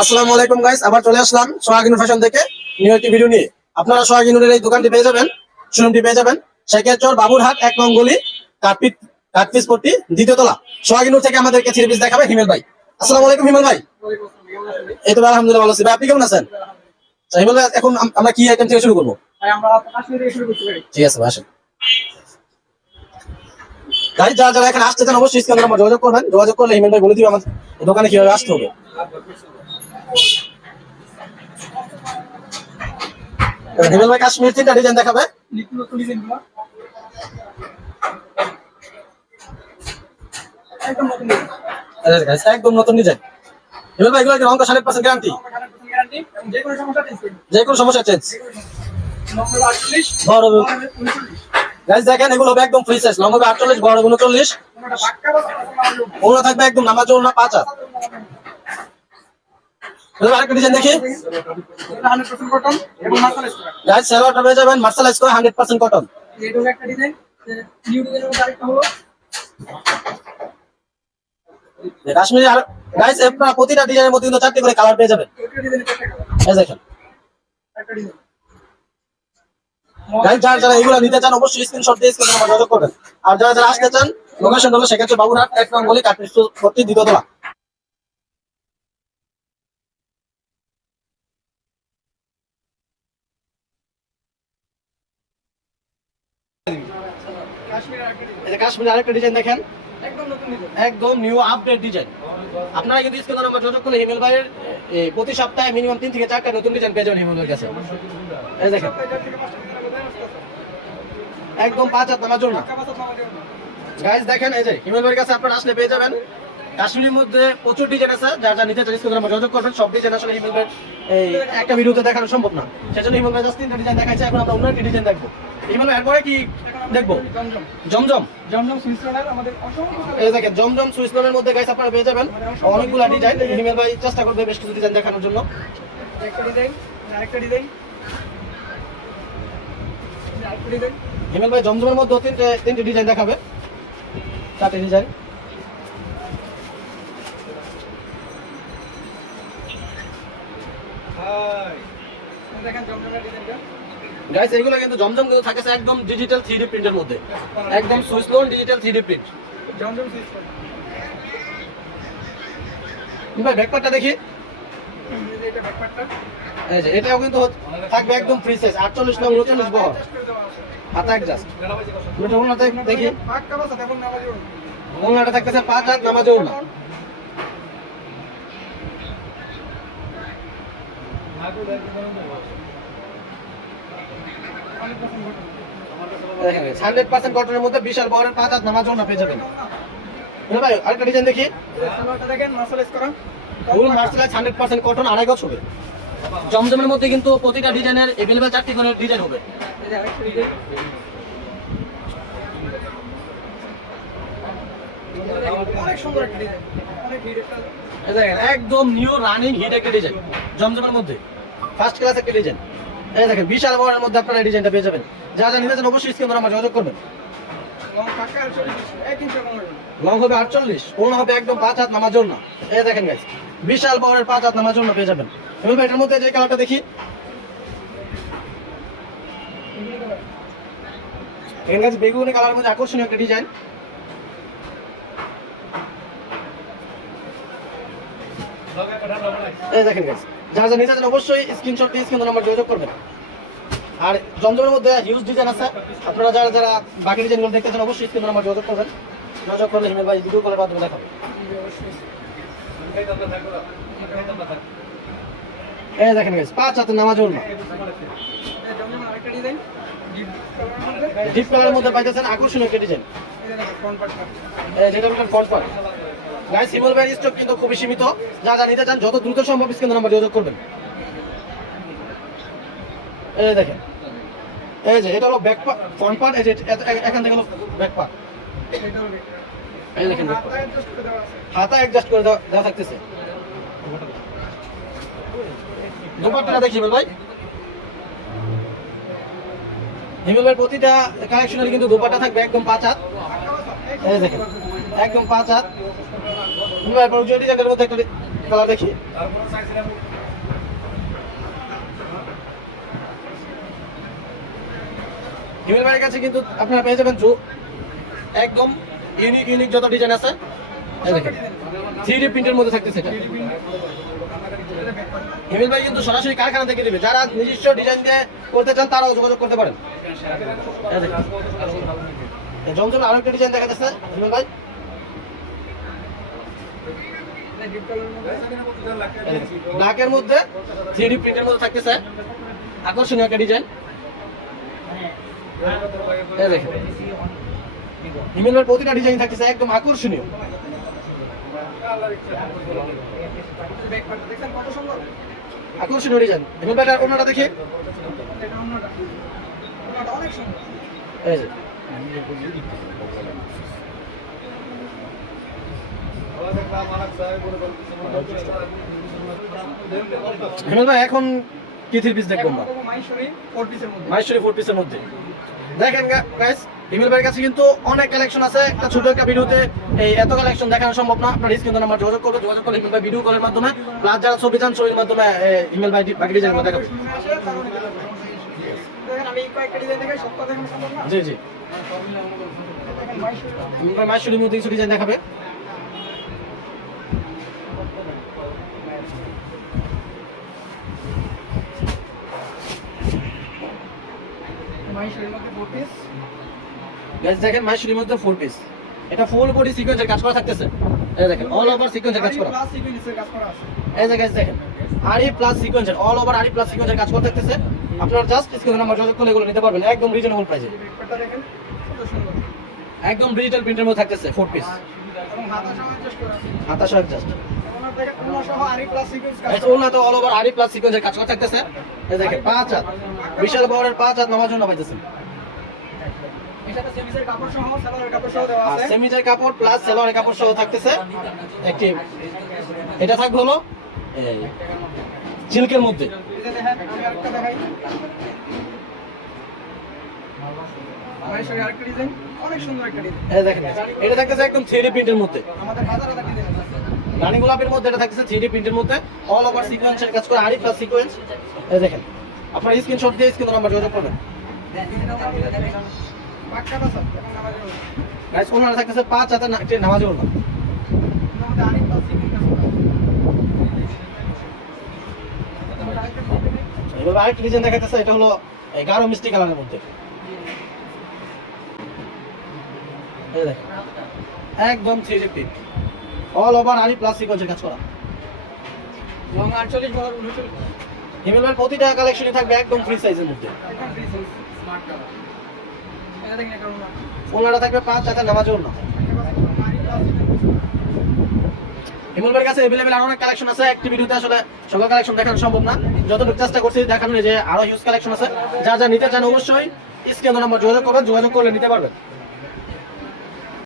আসসালামু আলাইকুম গাইস, আবার চলে আসলাম সোহাগিনুর ফ্যাশন থেকে নিউ একটি ভিডিও নিয়ে। আপনারা সোহাগিনুরের এই দোকানটি পেয়ে যাবেন, শোরুমটি পেয়ে যাবেন শেখেরচর বাবুরহাট 1 নং গলি, কাঠপিস পট্টি, দ্বিতীয় তলা। সোহাগিনুর থেকে আমাদেরকে থ্রি পিস দেখাবে হিমেল ভাই। আসসালামু আলাইকুম হিমেল ভাই। এই তো আলহামদুলিল্লাহ ভালো আছি ভাই, আপনি কেমন আছেন? আচ্ছা হিমেল ভাই, এখন আমরা কি আইটেম থেকে শুরু করবো? ঠিক আছে ভাই, আসেন। গাইস যারা যারা এখানে আসতে চান অবশ্যই স্ক্রিনে নাম্বার যোগাযোগ করবেন, যোগাযোগ করলে হিমেল ভাই বলে দিবে আমাদের দোকানে কিভাবে আসতে হবে। হিমেল ভাই কাশ্মীর 3টা ডিজাইন দেখাবে। একদম নতুন ডিজাইন। হিমেল ভাই এগুলো কি রং 100% গ্যারান্টি? যে কোনো সমস্যা চেঞ্জ। বড় গাইস দেখেন এগুলো হবে একদম ফ্রি সাইজ, লং হবে 48, বড় হবে 39। ওগুলো থাকবে একদম নামাজ জন্য না 5 হাত। আরেকটা ডিজাইন দেখি। গাইস সালোয়ারটা পেয়ে যাবেন মার্শালাইজ করে 100% কটন। কাশ্মীরি আর গাইস আপনারা প্রতিটা ডিজাইনের মধ্যে কিন্তু 4টি করে কালার পেয়ে যাবেন। এই দেখেন গাইস যারা যারা এগুলো নিতে চান অবশ্যই স্ক্রিনশট দিয়ে স্ক্রিনে নাম্বার যোগাযোগ করবেন। আর যারা যারা আসতে চান লোকেশন হলো সেক্ষেত্রে বাবুরহাট 1 নং গলি, কাঠপিস পট্টি, দ্বিতীয় তলা। কাশ্মীরের আরেকটা ডিজাইন দেখেন, একদম নিউ আপডেট ডিজাইন। আপনারা কিন্তু স্ক্রিনে নাম্বার যোগাযোগ করলে হিমেল ভাইয়ের প্রতি সপ্তাহে মিনিমাম 3 থেকে 4টা নতুন ডিজাইন পেয়ে যাবেন হিমেল ভাইয়ের কাছে। এই দেখেন একদম 5 হাত নামার জন্য। গাইস দেখেন এই যে হিমেল ভাইয়ের কাছে আপনারা আসলে পেয়ে যাবেন কাশ্মীরের মধ্যে প্রচুর ডিজাইন আছে, যারা যারা নিতে চান স্ক্রিনে নাম্বার যোগাযোগ করবেন। সব ডিজাইন আসলে হিমেল ভাই এই একটা ভিডিওতে দেখানো সম্ভব না, সেজন্য হিমেল ভাই জাস্ট 3টা ডিজাইন দেখাইছে। এখন আমরা অন্য একটা ডিজাইন দেখবো। হিমেল ভাই এরপরে কি দেখবো? জমজম সুইস লোনের আমাদের এই দেখেন জমজম সুইস লোনের মধ্যে গাইস আপনারা পেয়ে যাবেন অনেকগুলো ডিজাইন। হিমেল ভাই চেষ্টা করবে বেশ কিছু ডিজাইন দেখানোর জন্য। একটা ডিজাইন আরেকটা ডিজাইন। হিমেল ভাই জমজমের মধ্যে তিনটে ডিজাইন দেখাবে, 4টে ডিজাইন। গাইস এগুলো কিন্তু জমজম কিন্তু থাকে একদম ডিজিটাল 3D প্রিন্টের মধ্যে, একদম Swiss loan digital 3D print জমজম সুইস লোন। ভাই ব্যাকপার্টটা দেখি। এটা ব্যাকপার্টটা এই যে এটাও কিন্তু থাকবে একদম ফ্রি সাইজ 48 নং 39 বহর, হাতা অ্যাডজাস্ট। এটা ওনাতে দেখি পাক্কা বাসা তেমন নামাজ ওড়না, ওনাটা থাকতেছে 5 হাত নামাজ ওড়না। দেখেন 100% কটনের মধ্যে বিশাল বহরের 5 হাত নামাজ ওড়না পেয়ে যাবেন। ভাই আরেকটা ডিজাইন দেখি। সালোয়ারটা দেখেন মার্শালাইজ করা, ফুল মার্শালাইজ 100% কটন, আড়াই গজ হবে। জমজমের মধ্যে কিন্তু প্রতিটা ডিজাইনের अवेलेबल 4টি করে ডিজাইন হবে। এই যে আরেকটা ডিজাইন, অনেক সুন্দর একটা ডিজাইন, অনেক হিট একটা। এই দেখেন একদম নিউ রানিং হিট একটা ডিজাইন জমজমের মধ্যে, ফার্স্ট ক্লাস একটা ডিজাইন। এই দেখেন বিশাল বহরের মধ্যে আপনারা এই ডিজাইনটা পেয়ে যাবেন। যারা যারা নিতে চান অবশ্যই স্ক্রিনে নাম্বার যোগাযোগ করবেন। লং পাক্কা 48, 1 ইঞ্চি লং হবে 48, ওড়না হবে একদম 5 হাত নামাজ ওড়না। এই দেখেন গাইস বিশাল বহরের 5 হাত নামাজ ওড়না পেয়ে যাবেন। এবার ভাই এটার মধ্যে যে কালারটা দেখি। এখানে গাইস বেগুনি কালারের মধ্যে আকর্ষণীয় একটা ডিজাইন। এই দেখেন গাইস যারা যারা নিতে চান অবশ্যই স্ক্রিনশট দিয়ে স্ক্রিনে নাম্বার যোগাযোগ করবেন। আর জমজমের মধ্যে হিউজ ডিজাইন আছে, আপনারা যারা যারা বাকি ডিজাইনগুলো দেখতে চান অবশ্যই স্ক্রিনে নাম্বার যোগাযোগ করবেন। যোগাযোগ করলে হিমেল ভাই ভিডিও কলের মাধ্যমে দেখাবে। এই দেখেন গাইস 5 হাতের নামাজ ওড়না। ডিপ কালারের মধ্যে পাইতেছেন আকর্ষণীয় একটা ডিজাইন। যেটা ফ্রন্ট পার্ট গাইস হিমেল ভাইয়ের স্টক কিন্তু খুবই সীমিত, যা যা নিতে চান যত দ্রুত সম্ভব স্ক্রিনে নাম্বার যোগাযোগ করবেন। এই দেখেন এই যে এটা হলো ব্যাক পার্ট, ফ্রন্ট পার্ট, এই যে এখান থেকে হলো ব্যাক পার্ট। এই দেখেন হাতা অ্যাডজাস্ট করে দেওয়া থাকতেছে। দুপাট্টাটা দেখি হিমেল ভাই। হিমেল ভাই প্রতিটা কালেকশনের কিন্তু দুপাট্টা থাকবে একদম 5 হাত। এই দেখেন একদম 5 হাত। হিমেল ভাই ডিজাইনের মধ্যে একটা কালার দেখি। হিমেল ভাইয়ের কাছে কিন্তু আপনারা পেয়ে যাবেন একদম ইউনিক যত ডিজাইন আছে, এই দেখেন 3D প্রিন্টের মধ্যে থাকতেছে এটা। হিমেল ভাই কিন্তু সরাসরি কারখানা থেকে দিবে, যারা নিজস্ব ডিজাইন দিয়ে করতে চান তারাও যোগাযোগ করতে পারেন। এই দেখেন জমজম আরো একটা ডিজাইন দেখা যাচ্ছে হিমেল ভাই, ব্ল্যাকের মধ্যে 3D প্রিন্টের মধ্যে থাকতেছে আকর্ষণীয় একটা ডিজাইন। এই দেখেন হিমেল ভাইয়ের প্রতিটা ডিজাইন থাকতেছে একদম আকর্ষণীয়। আকর্ষণীয় ডিজাইন। হিমেল ভাইটার ওনাটা দেখি, এই যে হিমেল ভাই এখন কি 3 পিস দেখবো আমরা? মাইশরি 4 পিসের মধ্যে দেখেন গাইস, হিমেল ভাইয়ের কাছে কিন্তু অনেক কালেকশন আছে। একটা ছোট একটা ভিডিওতে এই এত কালেকশন দেখানো সম্ভব না। আপনার স্ক্রিন নাম্বার যোগাযোগ করলে হিমেল ভাই ভিডিও কলের মাধ্যমে প্লাস যারা ছবি চান ছবির মাধ্যমে হিমেল ভাই বাকি ডিজাইনগুলো দেখাবে। জি জি হিমেল ভাই মাইশরির মধ্যে কিছু ডিজাইন দেখাবে। গাইস দেখেন মাইশরির মধ্যে 4 পিস, এটা ফুল বডি সিকোয়েন্সের কাজ করা থাকতেছে। এই দেখেন অল ওভার সিকোয়েন্সের কাজ করা, এই যে গাইস দেখেন আরি প্লাস সিকোয়েন্সের অল ওভার আরি প্লাস সিকোয়েন্সের কাজ করা থাকতেছে। আপনারা জাস্ট স্ক্রিন নাম্বার যোগাযোগ করলে এগুলো নিতে পারবেন একদম রিজনেবল প্রাইসে। একদম ডিজিটাল প্রিন্টের মধ্যে থাকতেছে 4 পিস, হাতা সহ জাস্ট ওনা তো অল ওভার আরি প্লাস সিকোয়েন্সের কাজ করা থাকতেছে। এই দেখেন 5 হাত বিশাল বড়ের 5 হাত নামার জন্য পাইতেছেন। সেমিজের কাপড় প্লাস সেলোয়ারের কাপড় সহ থাকতেছে একটি। এটা থাকবে হলো সিল্কের মধ্যে। দেখেন এটা থাকতেছে একদম 3D প্রিন্টের মধ্যে, রানী গোলাপের মধ্যে। এটা থাকতেছে 3D প্রিন্টের মধ্যে অল ওভার সিকোয়েন্সের কাজ করে আরি প্লাস সিকোয়েন্স। এই দেখেন আপনার স্ক্রিনশট দিয়ে স্ক্রিন নাম্বার যোগাযোগ করবেন। গাইস ওনারা থাকতেছে 5 হাতে নামাজি ওনা। এবার আরেকটা ডিজাইন দেখাইতেছে, এটা হলো গাঢ় মিষ্টি কালারের মধ্যে। এই দেখেন একদম 3D প্রিন্ট অল ওভার আরি প্লাস সিকোয়েন্সের কাজ করা। হিমেল ভাইয়ের প্রতিটা কালেকশনই থাকবে একদম ফ্রি সাইজের মধ্যে। ওনারা থাকবে 5 হাতে নামাজি ওনা। হিমেল ভাইয়ের কাছে अवेलेबल আরো অনেক কালেকশন আছে। একটি ভিডিওতে আসলে সকল কালেকশন দেখানো সম্ভব না, যতটুকু চেষ্টা করছি দেখানোর যে আরো হিউজ কালেকশন আছে। যা যা নিতে চান অবশ্যই স্ক্রিন নাম্বার যোগাযোগ করবেন, যোগাযোগ করলে নিতে পারবেন।